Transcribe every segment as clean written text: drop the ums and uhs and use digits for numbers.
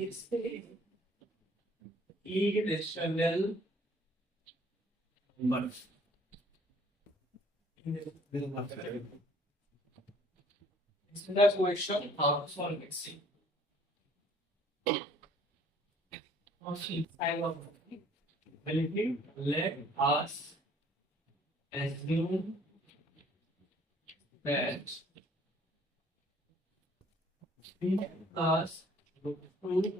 is irrational number. This is the question how to solve it. See. Let us assume that B plus 2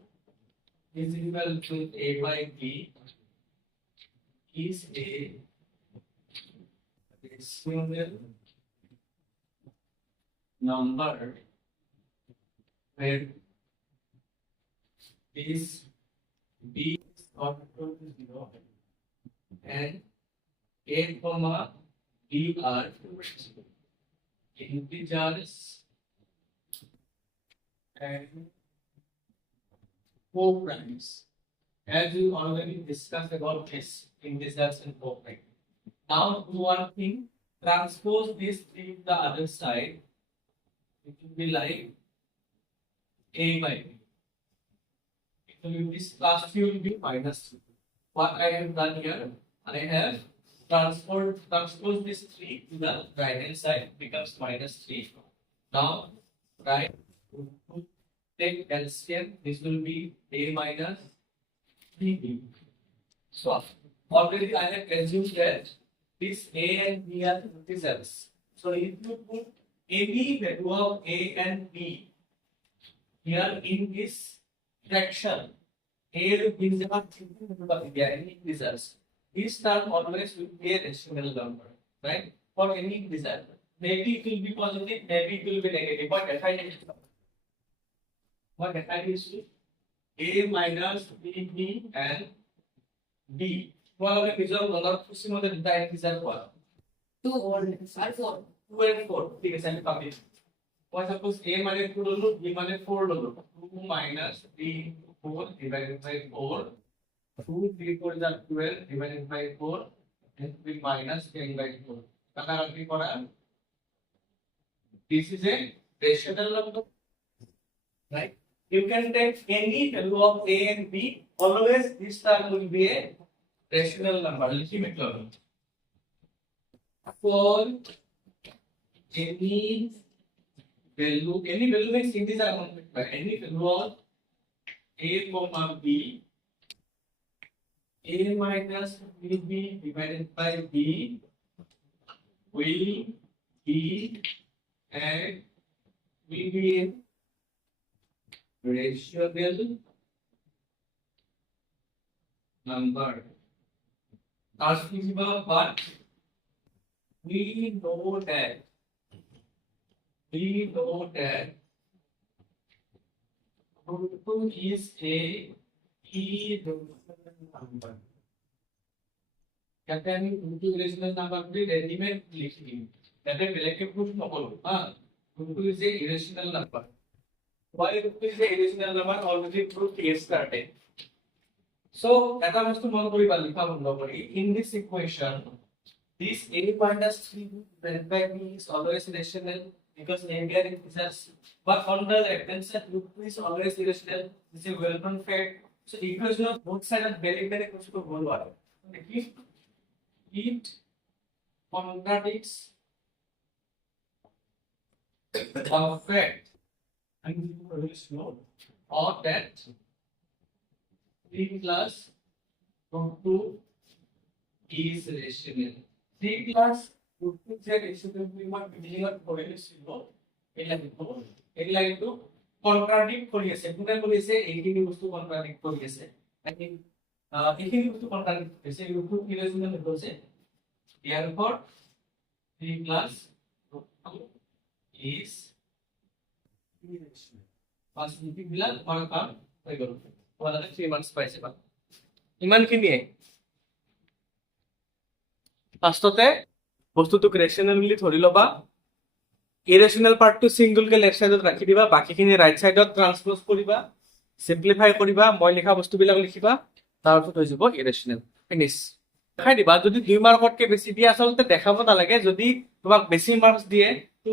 is equal to A by B is a rational number where is B is not equal to 0 and A comma B are integers and co-primes. As we already discussed about this integers and co-prime. Now do one thing, transpose this to the other side. It will be like A by B. So this plus 3 will be minus 2. What I have done here, I have transposed this 3 to the right hand side, becomes minus 3. Now, right, take LCM, this will be A minus B. So, already I have assumed that this A and B are integers. So, if you put any value of A and B here in this fraction, A will be the integers. This term always will be a rational number, right? For any integer. Maybe it will be positive, maybe it will be negative. What defined is A minus B and B. What are the results? What are the integer? 2 or 4. 2 and 4. ठीक है सही बात है. For suppose A माने 2 लो, B माने 4 लो. 2 minus 3 4 divided by 4. 2 3 4 is 12 divided by 4 and we minus 10 by 4. Kata rati kora. This is a rational number, right? You can take any value of A and B. Always this term will be a rational number. Legitimate number. For any value means integer by any value of A comma B. A minus B divided by B will be and will be a rational number. But we know that 2 is a irrational number. कहते हैं उनकी irrational number भी readymade लिखी है कहते हैं पहले के कुछ न बोलो हाँ 2 is a irrational number. Why 2 is a irrational number? Already proof is started. So এটা বস্তু মন করিবা লিখা বন্ধ করি in this equation this A minus 3 divided by B is always rational because A and B are integers. But on the right hand side, 2 is always irrational. This is a well-known fact. So equation of both sides are very close to whole water. If it contradicts the fact and very slow or that 3 plus 2 is rational. 3 plus 2 is rational. We must be very slow. এগুলা কিন্তু contradict করিয়েছে কোনটা বলেছে এইখিনি বস্তু contradict করিয়েছে I mean এইখিনি বস্তু কন্ট্রাডিক্ট করিয়েছে এই রূপ ইকুয়েশন বলছে therefore 3 plus 2 is irrational positive Milan confirm হয়ে গেল ওয়ালা 3 মার্কস পাইছে বা ইমান কি নিয়ে ফার্স্টতে বস্তুটোক ৰেচনেলি ধৰি লবা irrational part to single ke left side rakhi diba baki kini right side transpose koriba simplify koriba moi likha bostu bilak likhiba tar put hoi jabo irrational finish দেখাই দিবা যদি 2 মাৰ্কতকে বেছি দিয়ে আসলতে দেখাব নালাগে যদি তোমাক বেছি মাৰ্কস দিয়ে তো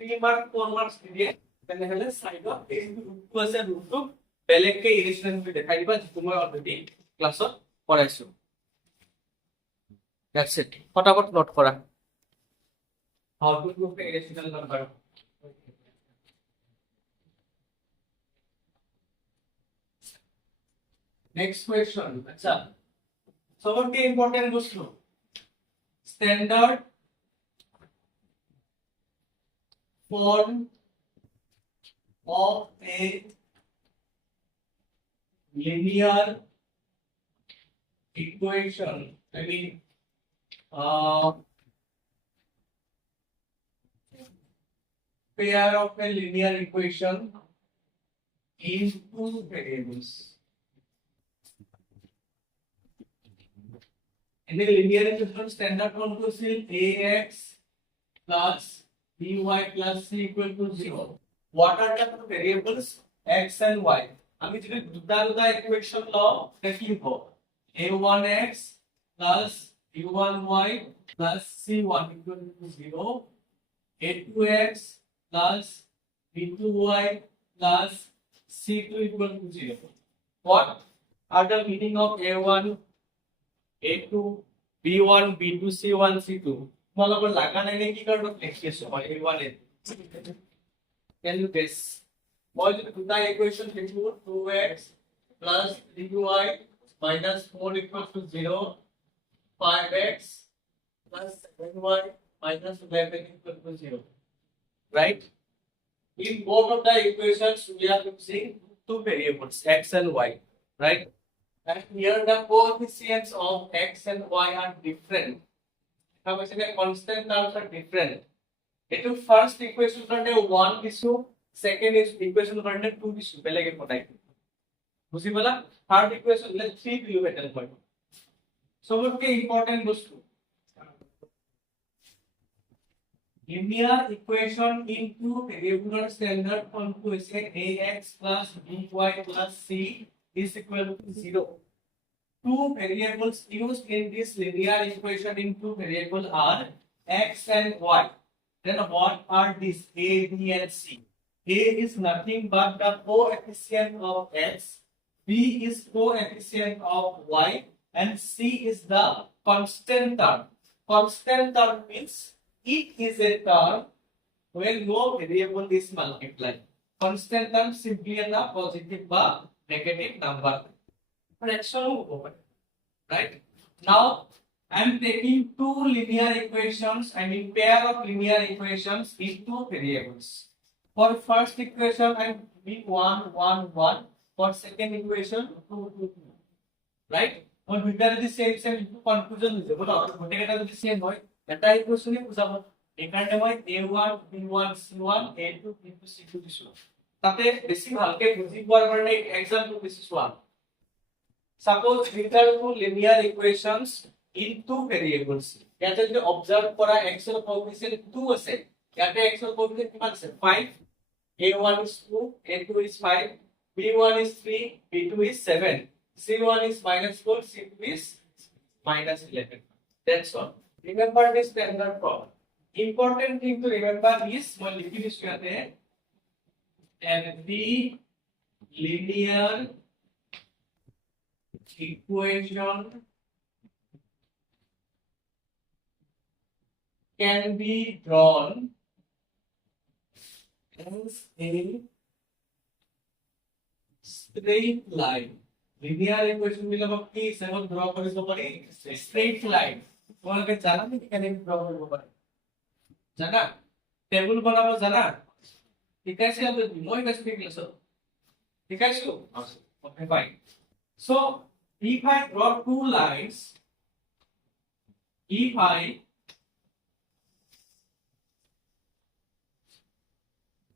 3 মাৰ্ক 4 মাৰ্কস দিয়ে তেনেহলে সাইডত এই ৰুটটো আছে ৰুটটো বেলেগকে ইৰেশনাল কৰি দেখাই দিবা যেটো মই অলৰেডি ক্লাছত পঢ়াইছো দ্যাটস ইট ফটাফট নোট কৰা how to prove the irrational number next question acha सबसे important question standard form of a linear equation I mean pair of a linear equation in two variables in the linear equation standard form to say ax plus by plus c equal to 0 what are the variables x and y আমি যদি দুটা দুটা equation লও তে কি হবে a1x plus b1y plus c1 equal to 0 a2x plus b2y plus c2 equal to 0 what are the meaning of a1 a2 b1 b2 c1 c2 তোমালোকৰ লাগা নাই নে কি কাৰণত লিখিছো মই a1 can you guess মই যদি দুটা ইকুয়েশন লিখো 2x plus 3y minus 4 equals to 0 5x plus 7y minus 11 equal to 0 right in both of the equations we are using two variables x and y right and here the coefficients of x and y are different how much the constant terms are different etu first equation karone 1 disu second is equation karone 2 disu belege kotai বুঝি পালা third equation le 3 দিলো better point সবথেকে important বস্তু linear equation in two regular standard form to say ax plus by plus c is equal to 0 two variables used in this linear equation in two variables are x and y then what are these a b and c a is nothing but the coefficient of x b is coefficient of y and c is the constant term means it is a term when no variable is multiplied. Constant term simply a positive or negative number. Fraction over. Right? Now I am taking two linear equations, I mean pair of linear equations in two variables. For first equation I am giving 1 1 1. For second equation 2 2 2. Right? When we are the same confusion is about same হয় এটা ইকুয়েশনে বুঝাবো এখানে মই a1 b1 c1 a2 b2 c2 দিছো তাতে বেশি ভালকে বুজি পোৱাৰ কাৰণে এক एग्जांपल দিছো চোৱা suppose these are two linear equations in two variables ইয়াতে যদি অবজার্ভ কৰা x এর কোএফিসিয়েন্ট 2 আছে ইয়াতে x এর কোএফিসিয়েন্ট কিমান আছে 5 a1 is 2 a2 is 5 b1 is 3 b2 is 7 c1 is -4 c2 is -11 that's all remember this standard form important thing to remember is when लिखी this कहते हैं every linear equation can be drawn as a straight line linear equation বিলাকক কি হিচাপত draw কৰিব পাৰি straight line তোমালোকে জানা নেকি কেনেকৈ ড্ৰ কৰিব পাৰি জানা টেবুল বনাব জানা ঠিক আছে মই বেছ ক্লাছ ঠিক আছে okay fine so if I draw two lines if I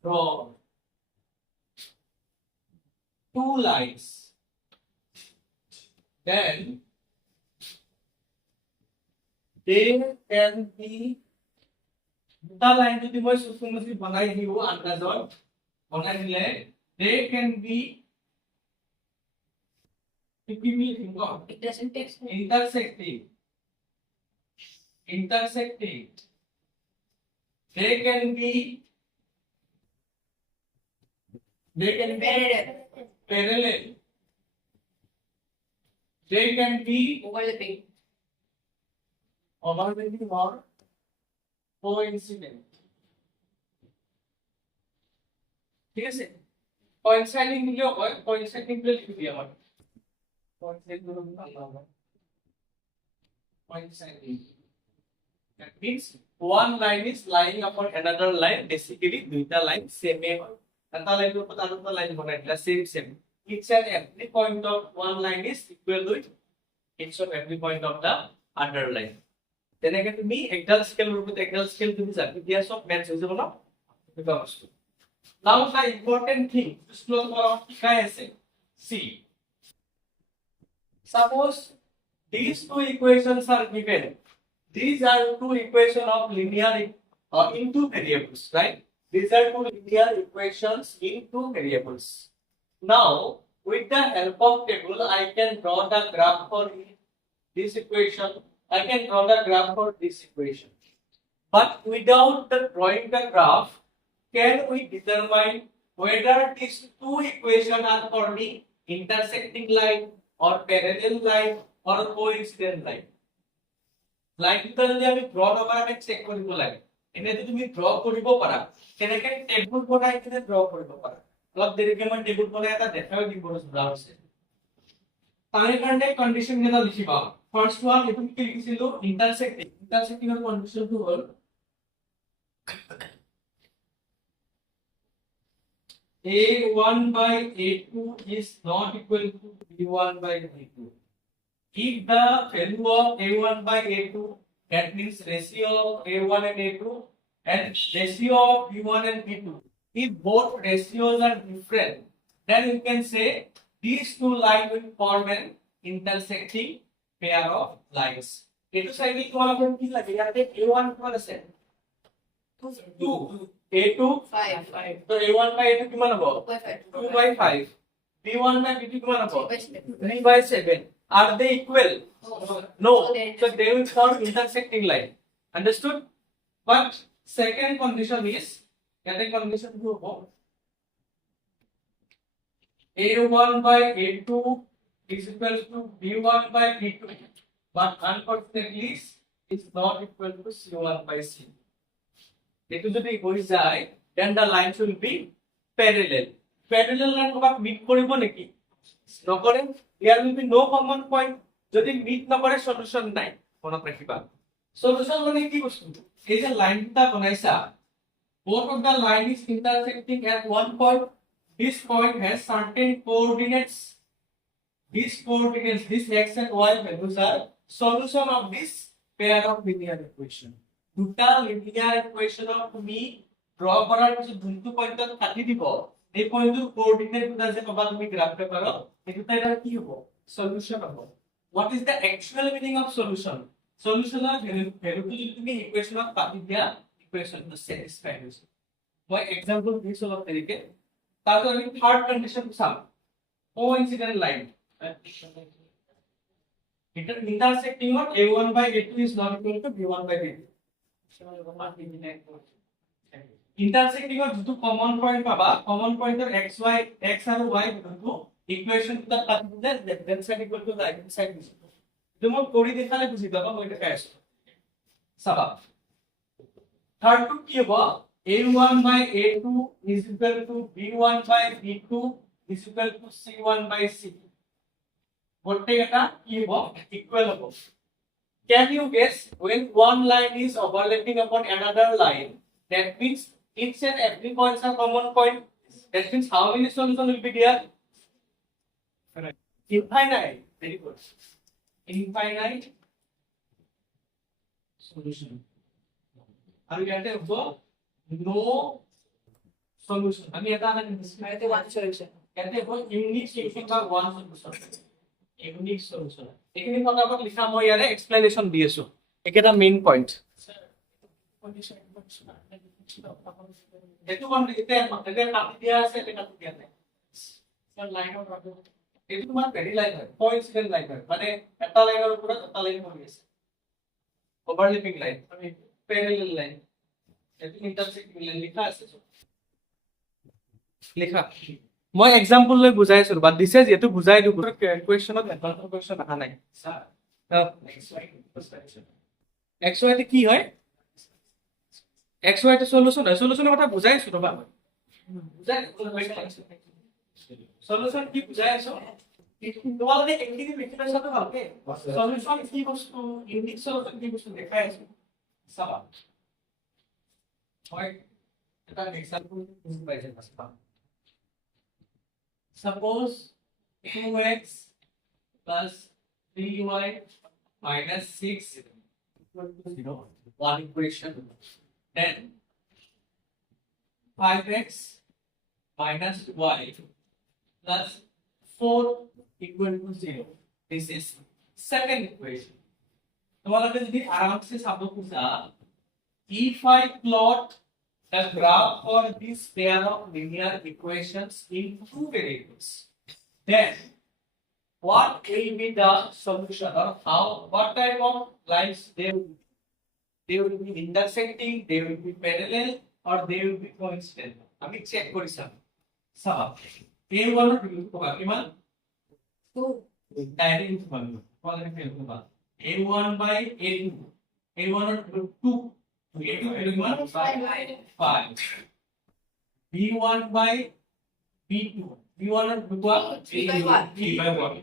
draw two lines then they can be the line যদি মই সুসংগতি বনাই দিও আন্দাজত বনাই দিলে they can be intersecting intersecting, they can be parallel, they can be overlapping, overlapping or coincident. ঠিক আছে coinciding দিলেও হয় coinciding দিলে লিখে দিই আমার coinciding গুলো আলাদা হবে coinciding that means one line is lying upon another line basically দুইটা লাইন সেম এ হয় একটা লাইনের উপর আরেকটা লাইন বনাই দিলা same each and every point of one line is equal to each of every point of the other line তেনেকে তুমি একডাল স্কেলৰ ওপৰত একডাল স্কেল তুমি জানি দিয়া সব ম্যাচ হৈ যাব না এটা বস্তু now the important thing disclose for শিকাই আছে see suppose these two equations are given these are two equations of linear in two variables right these are two linear equations in two variables now with the help of table I can draw the graph for this equation I can draw the graph for this equation but without the drawing the graph can we determine whether these two equations are for me intersecting line or parallel line or coincident line line দুটা যদি আমি draw নকৰা আমি check কৰিব লাগে এনে যদি তুমি ড্ৰ কৰিব পাৰা তেনেকে টেবুল বনাই কিনে ড্ৰ কৰিব পাৰা অলপ দেৰিকে মই টেবুল বনাই এটা দেখাই দিব বুজা হৈছে তাৰে কাৰণে কন্ডিশন কেইটা লিখিবা ফাৰ্স্ট ওয়ান এটো কি লিখিছিলো ইন্টারসেক্টিং এর কন্ডিশনটো হ'ল A1 by A2 is not equal to B1 by B2 if the value of A1 by A2 that means ratio of A1 and A2 and ratio of B1 and B2 if both ratios are different then you can say these two lines will form an intersecting pair of lines A2 side কি তোমালোকৰ কি লাগে ইয়াতে A1 কিমান আছে 2 A2 5 so A1 by A2 কিমান হ'ব 2 by 5 B1 by B2 কিমান হ'ব 3 by 7 are they equal no so they will form intersecting line understood but second condition is yate condition to hobo A1 by A2 is equal to B1 by B2 but unfortunately is not equal to C1 by C etu jodi hoi jay then the lines will be parallel line কবাক meet কৰিব নেকি নকৰে there will be no common point যদি meet নকৰে solution নাই মনত ৰাখিবা solution মানে কি বস্তু এই যে লাইনটা বনাইছা both of the line is intersecting at one point this point has certain coordinates these coordinates this x and y values are solution of this pair of linear equation দুটা linear equation of তুমি draw কৰাৰ পিছত যোনটো পইণ্টত কাটি দিব এই পইণ্টৰ কোঅৰ্ডিনেট দুটা যে পাবা তুমি গ্ৰাফ পেপাৰত এটো তাইৰ কি হ'ব সলিউশন হ'ব what is the actual meaning of solution solution of value যদি তুমি ইকুয়েশনত কাটি দিয়া ইকুয়েশনটো স্যাটিসফাই হৈছে মই एग्जांपल দিছো অলপ দেৰিকে তাতো আমি থার্ড কন্ডিশন চাম coincident line intersecting of A1 by A2 is not equal to B1 by B2 intersecting of যেটো কমন পয়েন্ট পাবা কমন পয়েন্টৰ x আৰু y বিন্দু ইকুয়েশন টা কাটি দিলে left side equal to right side দিছো তুমি কৰি দেখালে বুজি পাবা মই এটা কাই আছো চাবা থার্ড টু কি হ'ব A1 by A2 is equal to B1 by B2 is equal to C1 by C গোটেই এটা কি হ'ব ইকুয়াল হ'ব can you guess when one line is overlapping upon another line that means each and every point is a common point that means how many solutions will be there infinite very good infinite solution আৰু ইয়াতে হ'ব no solution আমি এটা ইয়াতে one solution ইয়াতে হ'ব unique solution বা one solution unique solution এখিনি ফটাফট লিখা মই ইয়াৰে এক্সপ্লেনেশন দি আছো একেটা মেইন পইণ্ট এটো কোন এটা কাটি দিয়া আছে এটা কাটি দিয়া নাই স্যার লাইন আউট ৰাখো এটো তোমাৰ ভেৰি লাইন হয় কোইনসিডেন্ট লাইন হয় মানে এটা লাইনৰ ওপৰত এটা লাইন হৈ আছে overlapping line, parallel line, intersecting line লিখা আছে লিখা মই এক্সাম্পল লৈ বুজাই আছো বাট দিছে যেটো বুজাই দিও কোৱেশ্চনত এডভান্স কোৱেশ্চন আহা নাই x y কি হয় x y তে সলিউশনৰ কথা বুজাই আছো ৰবা বুজাই সলিউশন কি বুজাই আছো তোমালোকে একদিন লিখিবা চাটো ভালকে সলিউশন কি বস্তু ইউনিক সলিউশন কি বস্তু দেখাই আছো চাবা হয় এটা এক্সাম্পল বুজি পাইছে না suppose 2x plus 3y minus 6 equal to 0 one equation then 5x minus y plus 4 equal to 0 this is second equation তোমালোকে যদি আরামসে সাবো খুঁজা if I plot the graph for this pair of linear equations in two variables then what will be the solution or how what type of lines they will be intersecting they will be parallel or they will be coincident আমি check করি সাবা a1 এর value কত কিমান 2 direct value বলেন fail করবা a1 by a2 a1 এর value 2 a2 এর value 5 b1 by b2 b1 এর value 3 by 1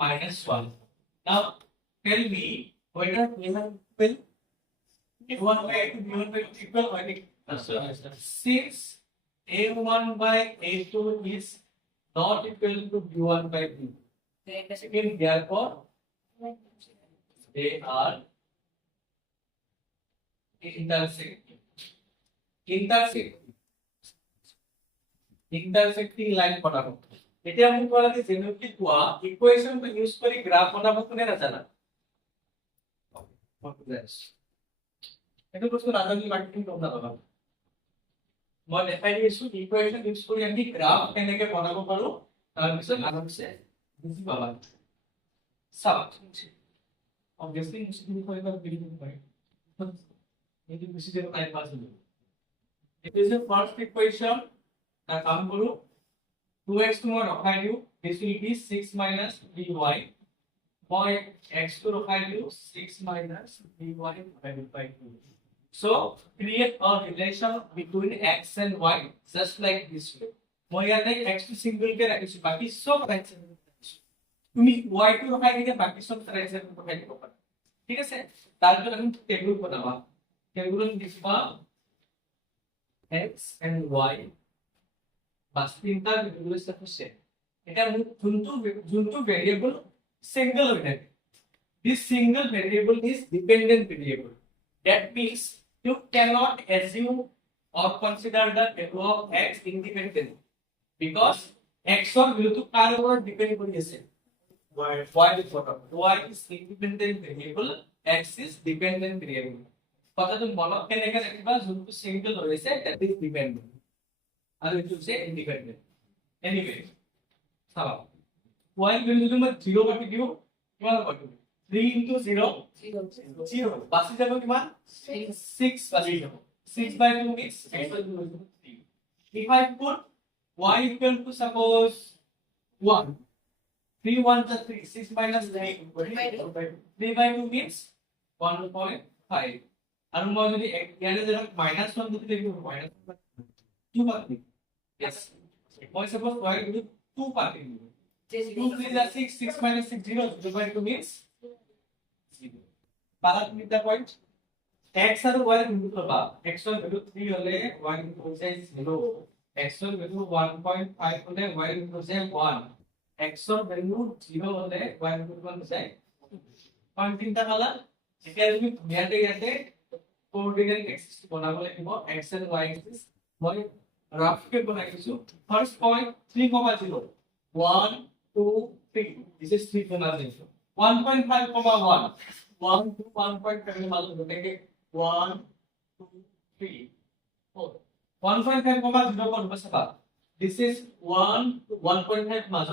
minus 1 now tell me whether a1 will a1 by a2 b1 by equal or not since a1 by a2 is not equal to b1 by b2 therefore they are intersecting line বনাবো এতিয়া আমি তোমালোকে generally কোৱা ইকুৱেশনটো use কৰি graph বনাব কোনে নাজানা এইটো বস্তু নাজানিলে মাৰ্কেটিং গম নাপাবা মই দেখাই দিছো ইকুৱেশন ইউজ কৰি আমি গ্ৰাফ কেনেকৈ বনাব পাৰো তাৰ পিছত আৰামছে বুজি পাবা চাবা obviously মুসলিম কয়টা বিল্ডিং পাই এটি বেশি যেন টাইম পাস হবে it is the first equation তা কাম করো 2x to মই রখাই দিও this will be 6 minus by মই x to রখাই দিও 6 minus by divided by 2 so create a relation between x and y just like this way মই ইয়াতে x to single কে রাখিছো বাকি সব রাইট সাইড তুমি y to রখাই দিলে বাকি সব রাইট সাইড রখাই দিব পারো ঠিক আছে তারপর আমি টেবিল বানাবা টেবিল লিখবা x and y বাস তিনটা ভেরিয়েবলের সাথে শেয়ার এটা যোনটো ভেরিয়েবল সিঙ্গল হই থাকে this single variable is dependent variable that means you cannot assume or consider the value of x independent because x or value to কার উপর depend করি আছে y is independent variable x is dependent variable কথা তুমি মনত কেনেকৈ ৰাখিবা যোনটো single হৈছে that is dependent আর এটা হচ্ছে ইন্ডিপেন্ডেন্ট এনিওয়ে চাও y ভ্যালু তুমি 0 কাটি দিও কিমান পাবো 3 into 0 0 বাকি যাব কিমান 6 বাকি যাব 6 by 2 means x by 2 if I put y equal to suppose 1 3 1 is 3 6 minus 3 3 by 2 means 1.5 আর মই যদি ইয়ারে যেন -1 দিতে দেব -2 পাতি yes মই suppose y equal to 2 পাতি 2 3 is 6 6 minus 6 0 0 by 2 means 0 পারাত মিটা পয়েন্ট x আর y এর ভ্যালু পাবা x এর ভ্যালু 3 হলে y এর ভ্যালু হচ্ছে 0 x এর ভ্যালু 1.5 হলে y এর ভ্যালু হচ্ছে 1 x এর ভ্যালু 0 হলে y এর ভ্যালু হচ্ছে পয়েন্ট তিনটা পালা এটা তুমি ইয়াতে কোঅর্ডিনেট এক্সিস বনাব লাগিব x and y এক্সিস মই রাফ কে বনাই দিছো first point 3,0 1 2 3 this is 3,0 1.5, 1 1 to 1.5 মাল থেকে 1 2 3 4 1.5, 0 করব সবা this is 1 to 1.5 মাল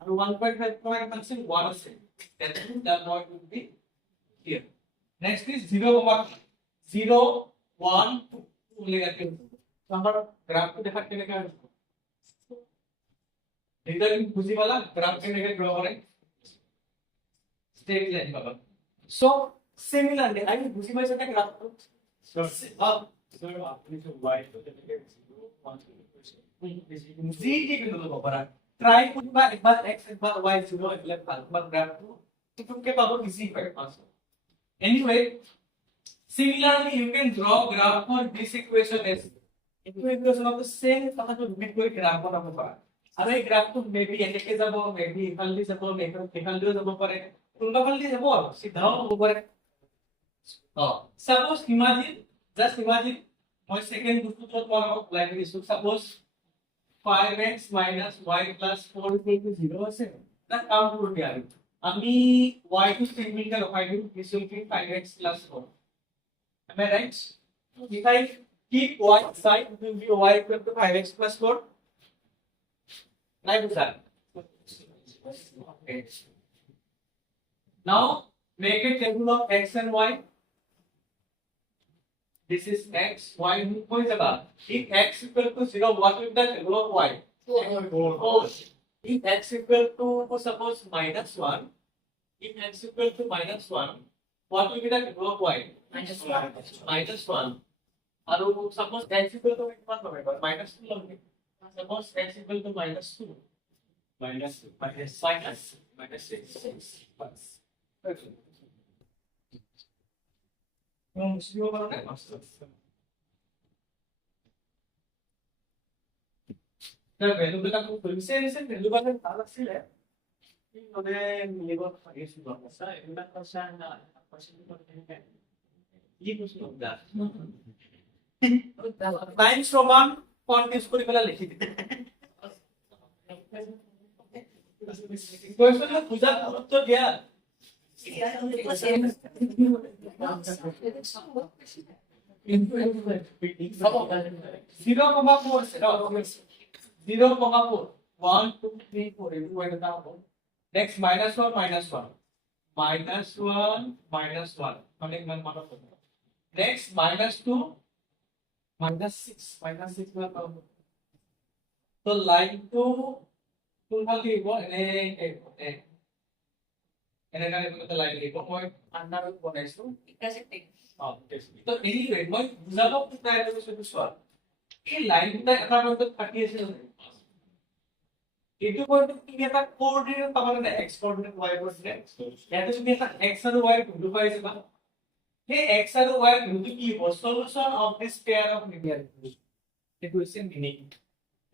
আর 1.5 পয়েন্ট মানে 1 আছে that means that point will be here Next is 0, 0, 1, 2 negative. Number graph to देखा कितने का इधर भी खुशी वाला ग्राफ के negative draw करें straight line Baba. So similarly, I mean खुशी में चलता graph तो So आपने जो y को देखें 0 1 2 Z के कितना बाबा try कुछ बार एक बार x एक बार y 0 एक लेफ्ट एक बार graph तो तुमके बाबा easy पड़ेगा. Anyway, similarly, you can draw graph for this equation as equation of the same कहाँ जो भी कोई graph बना हुआ है. अब ये graph तो maybe ऐसे के जब हो, maybe इकाली जब हो, maybe इकाली जब हो परे, उनका फल जब हो, सीधा हो परे. Suppose imagine, just imagine, my second दूसरा चौथा वाला like this. Suppose 5x minus y plus 4 equal to 0 है. That count would be आगे. अभी y to segment का रखा है this will be 5x plus 4. Am I right? If I keep y side, it will be y equal to 5x plus 4. Like that. Okay. Now make a table of x and y. This is x, y. Who is about? If x equal to 0, what will be the table of y? 4. If x equal to suppose minus 1, if x equal to minus 1, what will be the table of y? -1. Minus 1. और suppose x equal to कितना होगा? minus 2 लोगे. Suppose x equal to minus 2. minus minus 6. मुश्किल करो ना. तो value बेटा को फिर से वैल्यू का ताला से है. इन्होंने मिलेगा ये सुन लो. सा इतना परसेंट परसेंट ये कुछ होगा. टाइम्स रोमान फॉन्ट यूज करी पहले लिखी थी. क्वेश्चन में पूछा उत्तर दिया. 0,4 1 2 3 4 everywhere the down. Next minus 1 minus 1 minus 1 connect one part of it. Next minus 2 minus 6 will come. So line 2 fully go and then I line equal point under one is to. तो anyway मैं बुझाबो कितना है तो इसमें सवाल ये line कितना এটা মধ্যে 30 আছে এটু পয়েন্ট কি এটা কোঅর্ডিনেট পাবো না x কোঅর্ডিনেট y কোঅর্ডিনেট এটা যদি এটা x আর y ভ্যালু পাইছে না হে x আর y ভ্যালু কি হবে solution of this pair of linear equation meaning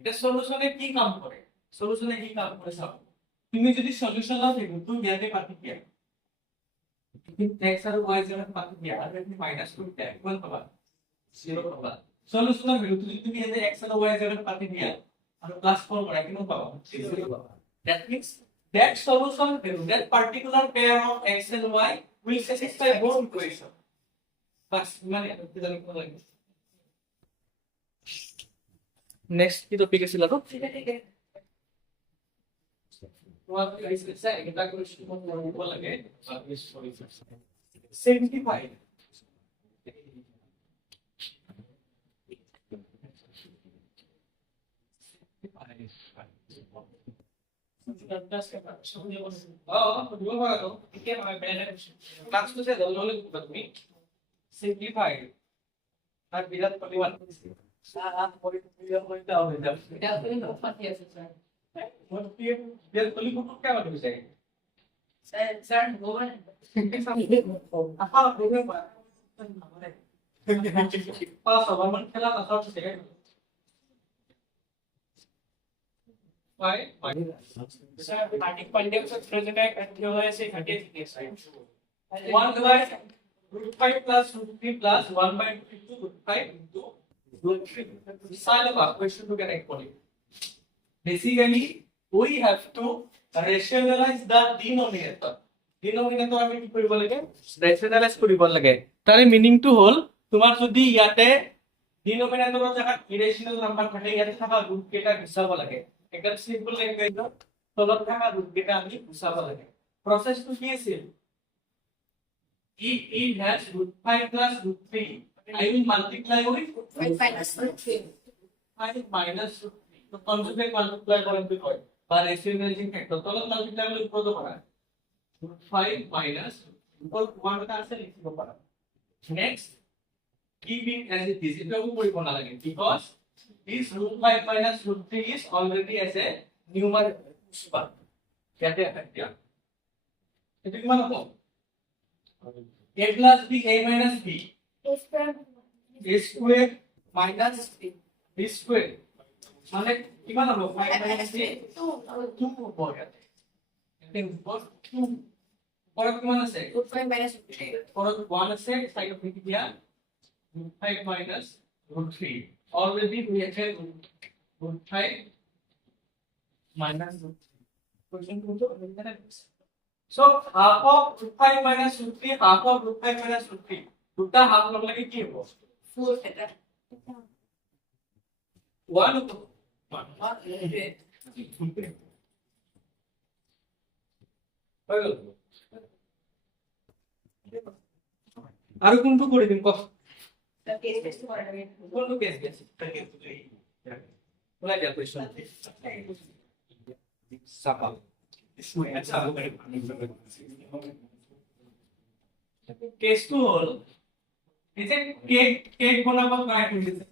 এটা সলিউশনে কি কাম করে সলিউশনে কি কাম করে সব তুমি যদি সলিউশন নাও দেখো তুমি ইয়াতে পাতি কি x আর y যেটা পাতি কি আর তুমি -2 ট্যাগ বল পাবা 0 পাবা সলিউশনের ভ্যালু যদি তুমি এতে x আর y যেটা পাতি কি আর +4 করে কেন পাবা 0 পাবা that means that solution value that particular pair of x and y will satisfy both equation बस মানে এটা জানি কোন লাগে নেক্সট কি টপিক আছিল তো ठीक है তোমার গাইস আছে এটা করে শুরু করব লাগে সার্ভিস সলিউশন 75 simplified আর বিরাট পরিমাণ সারা পরিমাণ হইতে হবে এটা আপনি কত আছে স্যার মোটিভ বিরাট পরিমাণ কেমন হবে স্যার গোবর আহা প্রবলেম পাস হবে মানে খেলা কথা হচ্ছে सर आर्टिक पंडित से प्रोजेक्ट है कंटिन्यू है से घटे थी side 1 by root 5 plus root 3 plus 1 by root 5 into root 3. Sign of a question to get equally. Basically, we have to rationalize the denominator. Denominator আমি কি কৰিব লাগে? Rationalize কৰিব লাগে. তাৰে মিনিং টো হ'ল তোমাৰ যদি ইয়াতে ডিনোমিনেটৰৰ জায়গাত ইৰেশনাল নাম্বার থাকে ইয়াতে থাকা রুট কেইটা গুচাব লাগে একদম সিম্পল ল্যাঙ্গুয়েজত তলত থাকা রুট কেইটা আমি গুচাব লাগে প্ৰসেসটো কি আছিল it has root 5 plus root 3. I will multiply with 5 minus root 3. 5 minus root 3. So conjugate multiply করেন কি হয় বা rationalizing factor তখন multiply করলে উপরে তো করা root 5 minus উপর 1 টা আছে লিখব পারা next keep it as it is এটা উপরে কোন লাগে because this root 5 minus root 3 is already as a numerator super कैसे है क्या এটা কি মানে a plus b a minus b a square minus b square মানে কি মানে হলো 5 minus 3 2 উপর গেছে এটা উপর 2 পরে কি মানে আছে Root 5 minus root 3. পরে 1 আছে সাইড অফ দিয়া root 5 minus root 3 already we have root 5 minus root 3 question to so half of root 5 minus root 3 half of root 5 minus root 3 দুটা হাফ লগ লাগে কি হবে 4 theta. 1 আর কোনটো করে দিন কষ্ট The case is to order. কোনটো কেস গেছে বলা যায় কোশ্চেন সাপা আচ্ছা কেস টু হল এই যে কেক কেক বানাবো ট্রাই করতেছে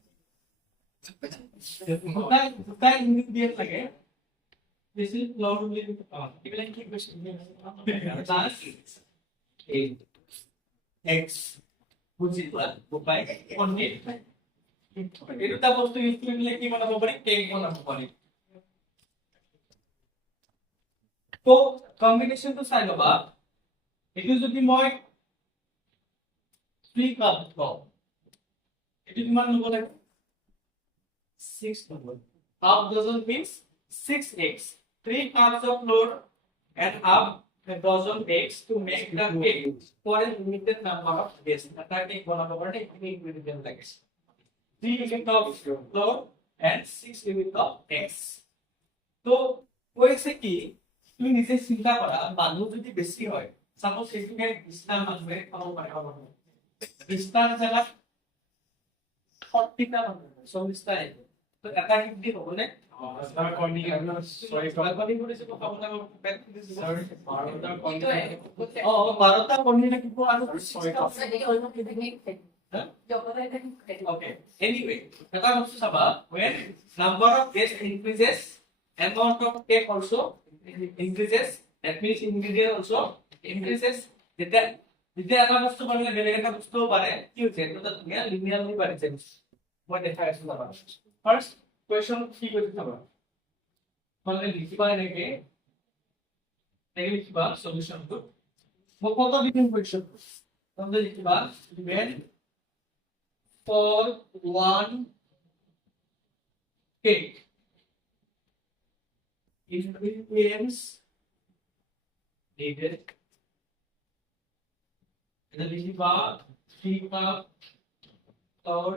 দুটা ইউনিট দিয়ে লাগে this is probably even কি কোশ্চেন plus x বুঝিলা উপায় অন্য এটা বস্তু ইউজ করলে কি বানাবো পারি কেক বানাবো পারি তো কম্বিনেশন তো চাই লবা এটো যদি মই 3 কাপ লও এটো কিমান লব লাগে 6 লব half dozen means 6x 3 cups of flour and half a dozen eggs to make the cake for a limited number of days that cake banana part ingredient like 3 units of flour and 6 units of eggs তো কইছে কি তুমি নিজে চিন্তা করা মানুহ যদি বেশি হয় সাপোজ সেটুকে 20টা মানুহে খাব পাৰে হ'ব 20টা জায়গা 40টা মানুহ 40টা তো এটা কি দি হ'ব নে বারোটা কণী লাগিব আৰু okay anyway এটা বস্তু চাবা when number of guests increases amount of cake also increases that means ingredient also increases যেতিয়া এটা বস্তু বানিলে বেলেগ এটা বস্তু বাড়ে কি হচ্ছে এটা তুমি লিনিয়ারলি বাড়ছে মই দেখাই আছো চাবা ফার্স্ট কোয়েশ্চন কি করতে চাবা মানে লিখিবা এনেকে এনেকে লিখিবা সলিউশন টু মই কত লিখিম কোয়েশ্চন তাহলে লিখিবা when for one cake ingredients needed and then liba 3 cup flour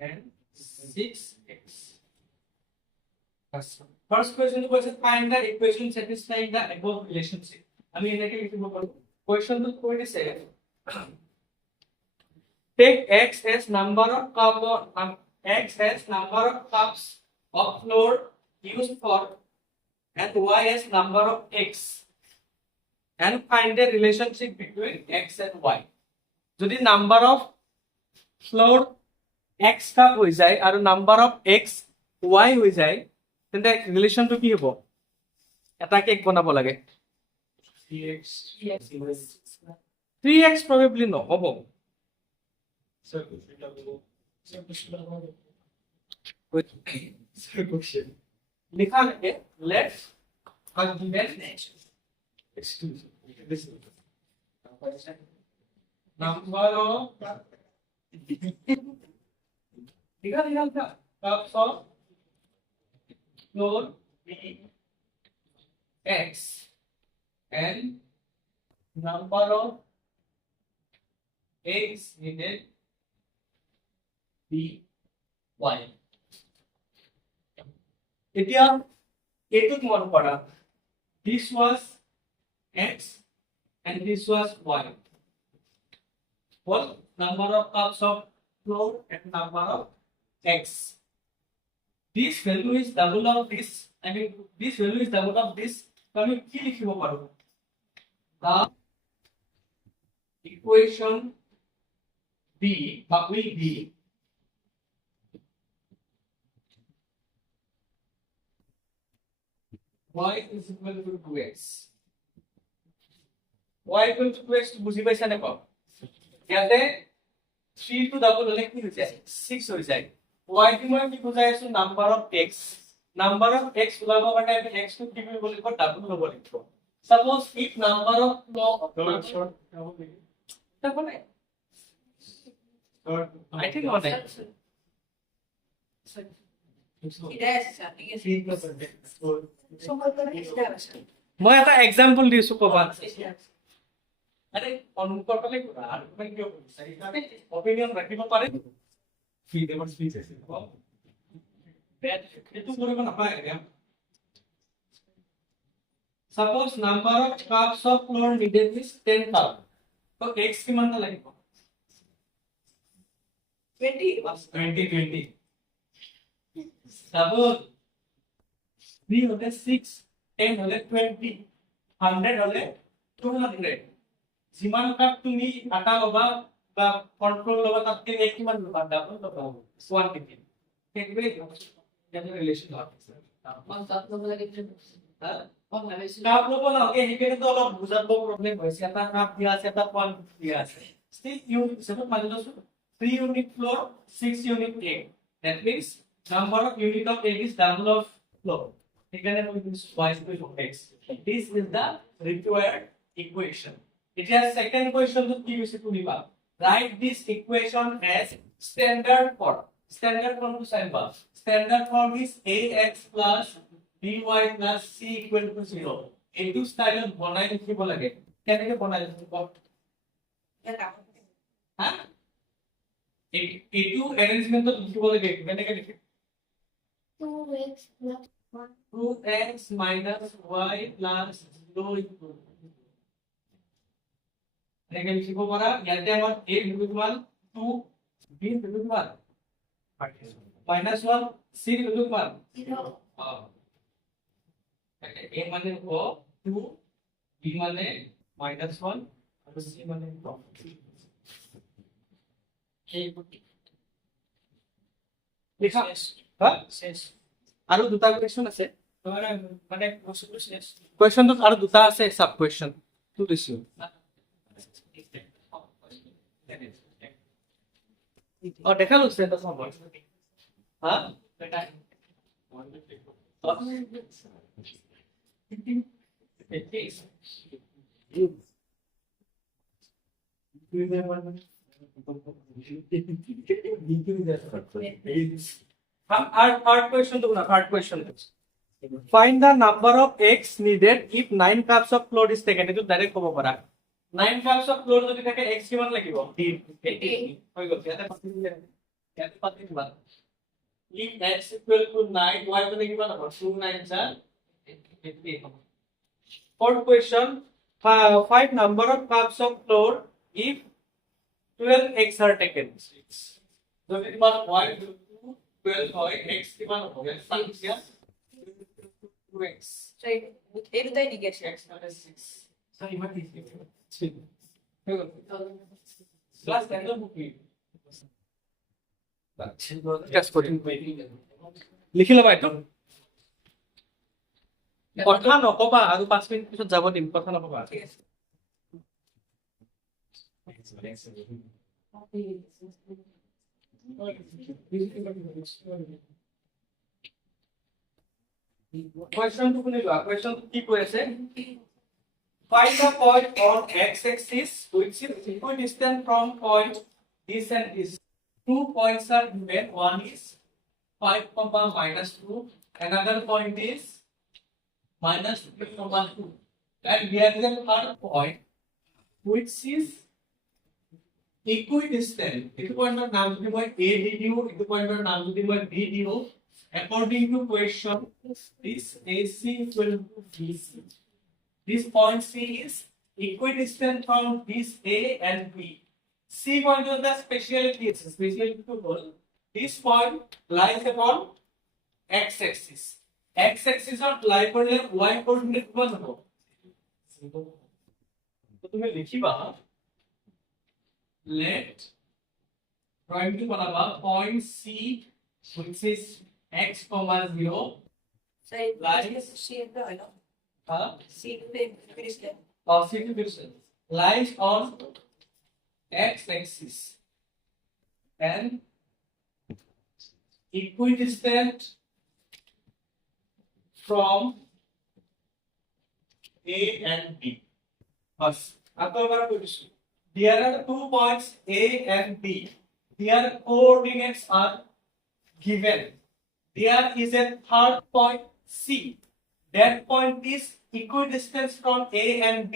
and 6 eggs first question to question find the equation satisfying the above relationship I mean like question to point is take x as number of x as number of cups of flour used for and y as number of eggs and find the relationship between x and y যদি number of flour x cup হৈ যায় আৰু number of x y হৈ যায় তেন্তে ৰিলেশনটো কি হ'ব এটা কেক বনাব লাগে 3x probably নহ'ব লিখা লাগে let's calculate number of लिखा cups of flour x and number of eggs needed b y এতিয়া এটুক মন কৰা this was x and this was y. What number of cups of flour and number of eggs. This value is double of this. I mean, this value is double of this. So আমি কি লিখিব পাৰো? The equation B will be y is equal to 2x. Y equal to 2x বুঝি পাইছা নে পাও? ইয়াতে 3 to double হলে কি হৈ যায়? 6 হৈ যায়। y টো মই কি বুজাই আছো number of x। Number of x ওলাব কাৰণে আমি x টো কি কৰিব লাগিব? ডাবল হ'ব লাগিব। Suppose if number of I think what I মই এটা এক্সাম্পল দিছো কবা আরে অনুকর কলে আর তুমি কি কৰিছা অপিনিয়ন ৰাখিব পাৰে ফ্ৰী দেমৰ স্পীচ আছে এটো কৰিব নাপায় এতিয়া suppose number of cups of flour needed is 10 cup তো x কিমান লাগিব 20 suppose 3 হলে 6 10 হলে 20 100 হলে 200 যিমান কাপ তুমি আটা লবা বা কন্ট্রোল লবা তাতকে এক কিমান লবা ডাবল লবা কোয়ান্টিটি কেকবে যেনে রিলেশন আছে মান সাত লবা লাগে হ্যাঁ কাপ লব না ওকে হেকেনে তো অলপ বুঝাবো প্রবলেম হইছে এটা কাপ দিয়া আছে এটা কোয়ান্টিটি দিয়া আছে স্টিল ইউ সেটা মানে দছো 3 unit flour 6 unit egg that means number of unit of egg is double of flour এখানে আমি use y equal to x this is the required equation. It has second question to use to live. Write this equation as standard form. Standard form to Seba. Standard form is ax plus by plus c equal to 0. Into style of bonai লিখিব লাগে কেনেকে বনাই লিখিব হ্যাঁ এটু arrangement লিখিব লাগে কেনেকে লিখিব 2x plus 1 2x minus y plus 0 equal এনেকে লিখিব পাৰা ইয়াতে আমাৰ a ভ্যালু কিমান 2 b ভ্যালু কিমান -1 c ভ্যালু কিমান 0 a মানে ও 2 b মানে -1 আৰু c মানে লিখা হা শেষ আৰু দুটা কোৱেশ্চন আছে মানে কোৱেশ্চনটো আৰু দুটা আছে সাব কোৱেশ্চন টু দিছো और देखा लो स्टेटस ऑफ वॉइस हां बेटा hard question तो ना hard question find the number of eggs needed if 9 cups of flour is taken itu direct কব পাৰা 9 cups of flour যদি থাকে x কিমান লাগিব 3 হৈ গল ইয়াতে পাতি দিবা if x equal to 9 y মানে কিমান হ'ব 2 9 are 50 fourth question find number of cups of flour if 12 eggs are taken যদি তোমাৰ y 12 হয় x কিমান হ'ব সংখ্যা 2x এই দুটাই নিগেটিভ x মানে 6 সরি ইমান ঠিক ঠিক হৈ গল ক্লাস 10 এর বুক just putting লিখি লবা এটো কথা নকবা আৰু 5 মিনিট পিছত যাব দিম কথা নকবা question to শুনিবা question কি কৈ আছে find the point on x axis which is equidistant from point this and this. Two points are given. One is 5, -2. Another point is -3, 2. And here is a third point which is equidistant. This point of naam jodi moi a didu, this point of naam jodi moi b didu. According to question, this AC equal to BC. This point C is equidistant from this A and B. C point is the speciality. Speciality to hold. This point lies upon x-axis. X-axis of lie করলে y coordinate কিমান হ'ব? তো তুমি লিখিবা let drawing to বনাবা point C which is x, 0 lies lies on x-axis and equidistant from A and B. First, there are 2 points A and B. Their coordinates are given. There is a third point C. That point is equidistant from A and B.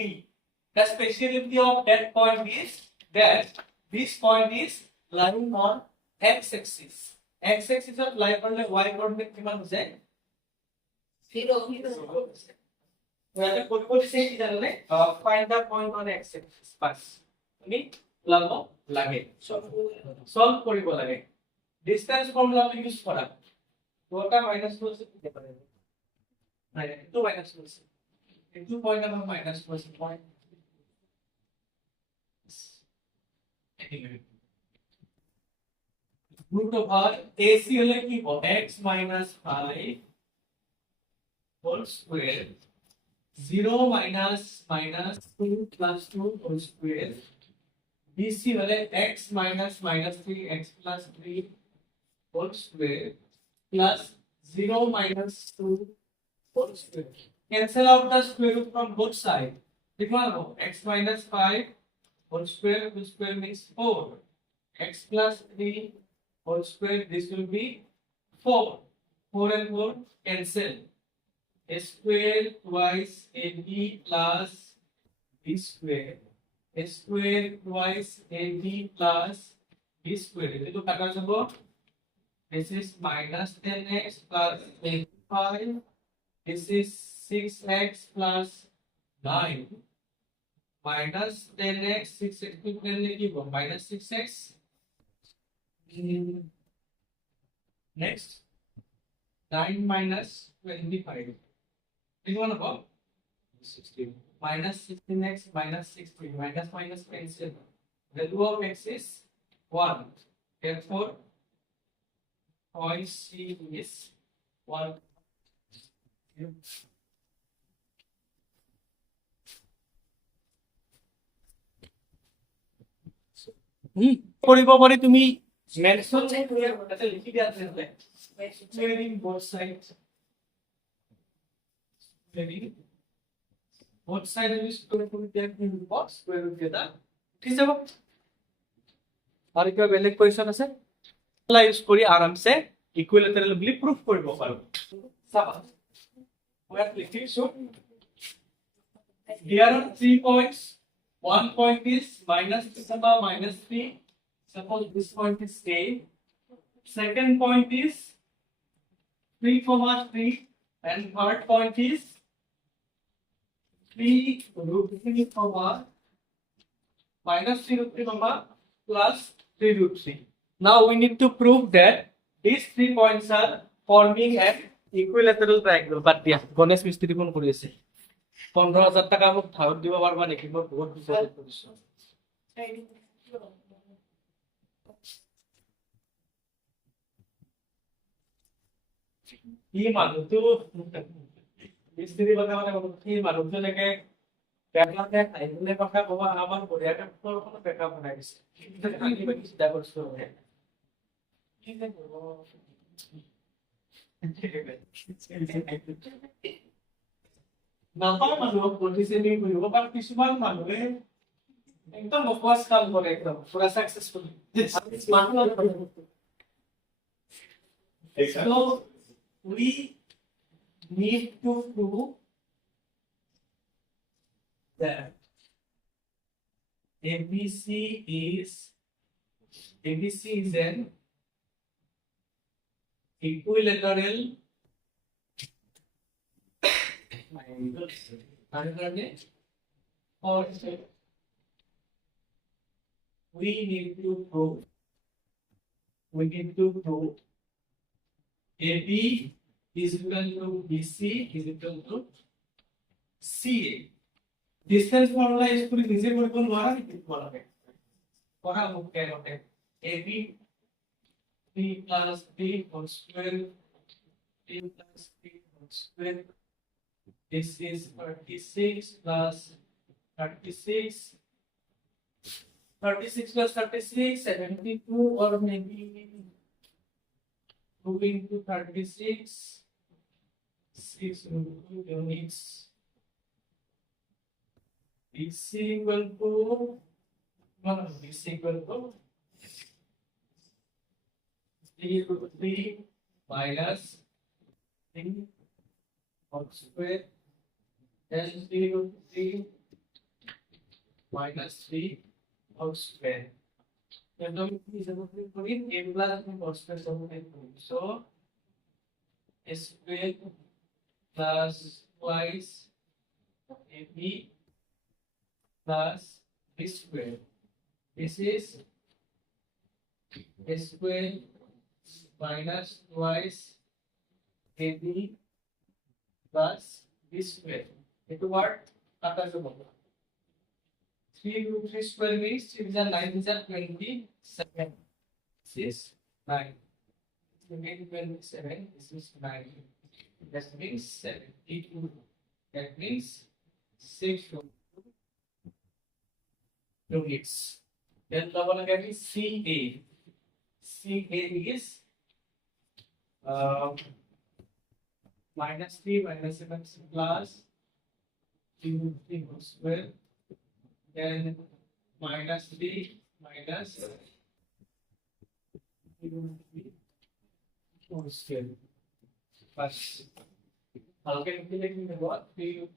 The speciality of that point is that this point is lying on x-axis. X-axis of lie on y coordinate কিমান হৈছে? 0. Where the purpose is জানলে find the point on x-axis. Pass. তুমি লাভ লাগে solve কৰিব লাগে distance formula use কৰা দুটা minus করছে দিতে পারে না একটু মাইনাস করছে একটু পয়েন্ট আমরা মাইনাস করছি পয়েন্ট root over AC হলে কি হবে x minus 5 whole square 0 minus 2 plus 2 whole square BC হলে x minus 3 x plus 3 whole square plus 0 minus 2 whole square. Cancel out the square root from both sides. X minus 5 whole square means 4. X plus 3 whole square, this will be 4. 4 and 4 cancel. A square twice AB plus B square. A square twice AB plus B square. This is minus 10x plus 5. This is 6x plus 9. Minus 10x, 6x to 10 minus 6x. Next, 9 minus 25. This one about 16. Minus 16x minus 16. Minus cancel. Value of x is 1. Therefore, point C is 1. কৰিব পাৰি তুমি mention এটা লিখি দিয়া আছে squaring both sides আমি square করে দিয়া বক্স স্কয়ার রুট দিয়া ঠিক আছে আর কি বেলেগ কোয়েশ্চন আছে লা ইউজ কৰি আরামসে ইকুইলেটারাল বুলি প্রুফ কৰিব পাৰো চাবা we are clicking so here are 3 points. One point is minus 3. Suppose this point is A. Second point is 3, 3, and third point is 3 root 3, minus 3 root 3, plus 3 root 3. Now we need to prove that these 3 points are forming an equilateral triangle. But yeah, Ganesh Mistri কোন করেছে 15000 টাকা মোক ধার দিব পারবা নাকি মই বহুত বিচাৰি কৰিছো এই মানুহটো মিস্ত্রি কথা মানে এই মানুহটো লাগে ব্যাকআপে আইলে কথা কবা আমার বঢ়িয়াকে কোনো ব্যাকআপ বনাই দিছে আমি বাকি চিন্তা কৰিছো কি নাপায় মানুহ পলিটিচিয়ানিং কৰিব পাৰে কিছুমান মানুহে একদম অপৱাস কাম কৰে একদম পুৰা successful so we need to prove that ABC is an equilateral Also, we need to prove AB is equal to BC is equal to CA. Distance formula is pretty easy for one okay. AB B plus B whole square B plus B whole square. This is 36 plus 36. 36 plus 36, 72, or maybe 2 into 36, 6 units. Is equal to, no, is equal to 3 minus 3 whole square, then 3 minus 3 whole square. Then we put in a plus b whole square. So a square plus twice ab plus b square. This is a square minus twice ab plus b square. Into what? 3 square means 3 is 9 is 27. This is 9. 27. This is 9. That means 72. That means 6 units. Then the one again is CA. CA is minus 3 minus 7 plus 3 whole square. Then minus 3 minus whole square. Plus, okay, calculating the what? 3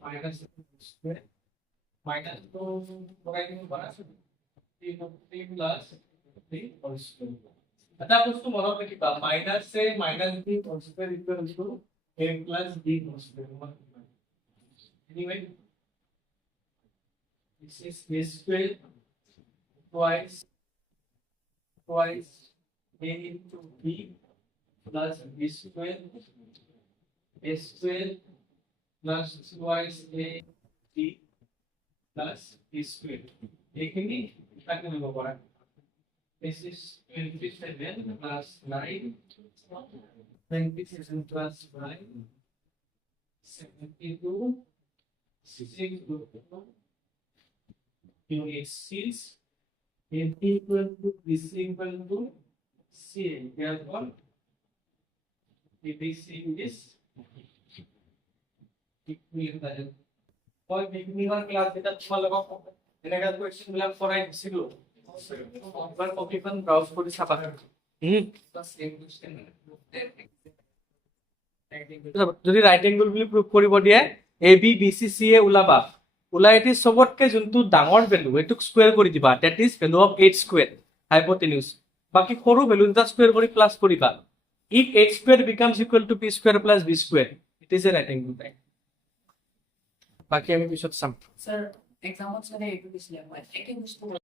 minus square minus 2 3 plus 3 whole square. आता कुछ तो मनो पे कितना minus से minus b whole square equal to a plus b whole square. Anyway. This is a square twice a into b plus b square plus twice a b plus b square. देखेंगे कितना करना होगा. This is 27 plus 9. 27 plus 9. 72. 6. Units is equal to this equal to C. Therefore, the BC is equivalent. For beginning class, kita cuma lakukan dengan question bilang for I dulu. One copy kan browse kode siapa? যদি right angle বুলি prove কৰিব দিয়ে AB BC CA ওলাবা ওলাই এটি সবতকে যোনটো ডাঙৰ value এটুক square কৰি দিবা that is value of 8 square hypotenuse বাকি সৰু ভ্যালু দুটা স্কয়ার কৰি প্লাস কৰিবা if 8 square becomes equal to b square plus b square it is a right angle triangle বাকি আমি পিছত চাম Sir, example sa na ito is lang. I think gusto ko